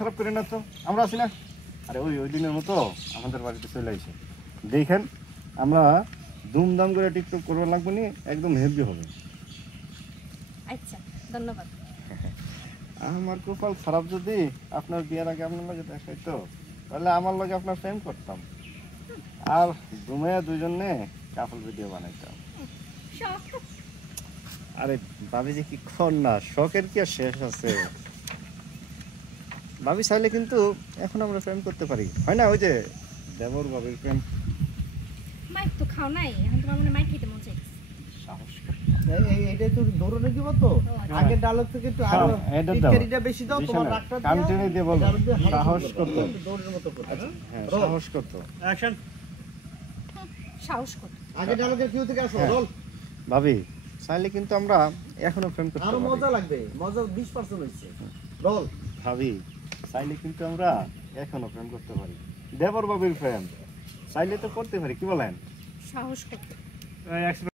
খারাপ করে না তো, আমরা আছি না। আরে ওই দিনের মতো আমাদের বাড়িতে চলে আসে, দেখেন আমরা ধুমধাম করে টিকটক করবো, লাগবে নি, একদম হেভি হবে। আচ্ছা ধন্যবাদ। আমার কপাল খারাপ, যদি আপনার বিয়ের আগে আপনার লগে দেখাইতো তাহলে আমার লগে আপনার প্রেম করতাম আর ঘুমাইয়া দুইজনে কাপল ভিডিও বানাইতাম। শখ। আরে ভাবি যে কি কর না, শখের কি আর শেষ আছে। ভাবি চাইলে কিন্তু এখন আমরা প্রেম করতে পারি, হয় না? ওই যে দেবর ভাবির প্রেম। মাইক তো খাও নাই, এখন তোমার মনে মাইক খেতে মন চাইছে। সাহস এইটাই তো দৌড়নে দিব তো আগের ডায়লগ থেকে একটু আরো টিটকারিটা বেশি দাও, তোমার রাগটা দাও, কান্টিনিউ দিয়ে বলো, সাহস করত, দৌড়ের মতো করতে। হ্যাঁ সাহস করত। অ্যাকশন। সাহস কর। আগে ডায়লগের কিউ থেকে আসো, রোল। ভাবি চাইলে কিন্তু আমরা এখনো প্রেম করতে আরো পারি। মজা লাগবে, মজা 20% হইছে। রোল। ভাবি চাইলে কিন্তু আমরা এখনো প্রেম করতে পারি, দেবর ভাবির প্রেম চাইলে তো করতে পারি, কি বলেন? সাহস কর।